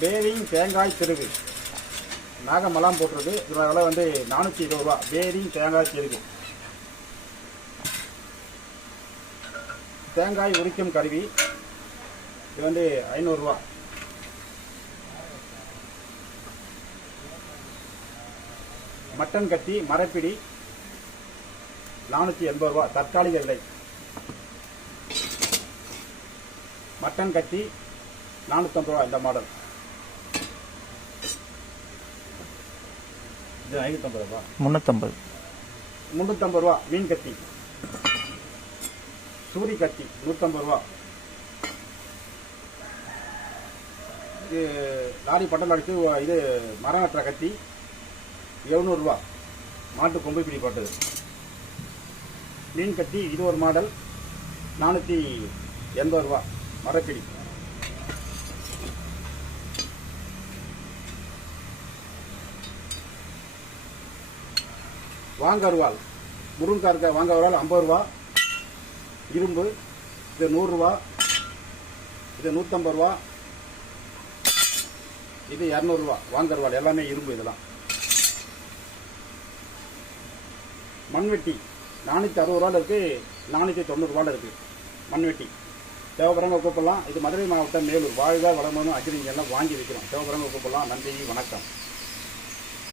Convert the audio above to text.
Bearing தேங்காய் திருகு நாகமெல்லாம் போட்டிருக்கு. இதோட விலை வந்து 420 ரூபா. பேரிங் தேங்காய் திருகு. தேங்காய் உரிக்கும் கருவி இது வந்து 500 ரூபா. மட்டன் கத்தி மரப்பிடி 480 ரூபா. தற்காலிக விலை. மட்டன் கத்தி 450 ரூபா. இந்த மாடல் இது 550 ரூபா. 350 ரூபா. மீன் கத்தி. சூரி கத்தி 150 ரூபா. இது லாரி பட்டல் அடித்து இது மரம் வெட்டுற கத்தி 700 ரூபா. மாட்டு கொம்பு பிடி போட்டது. மீன் கத்தி இது ஒரு மாடல் 480 ரூபா. மரப்பிடி. வாங்கருவாள் முருங்கா இருக்க வாங்கருவாள் 50 ரூபா. இரும்பு இது 100 ரூபா. இது 150 ரூபா. இது 200 ரூபா. வாங்கருவாள் எல்லாமே இரும்பு. இதெல்லாம் மண்வெட்டி 460 ரூபாயில் இருக்கு. 490 ரூபாயில் இருக்கு. மண்வெட்டி தேவைப்படுறவங்க கூப்பிடலாம். இது மதுரை மாவட்டம் மேலூர். வாழ்க வளமுடன் அக்ரிங்கெல்லாம் வாங்கி வைக்கிறோம். தேவைப்படுறவங்க கூப்பிடலாம். நன்றி, வணக்கம்.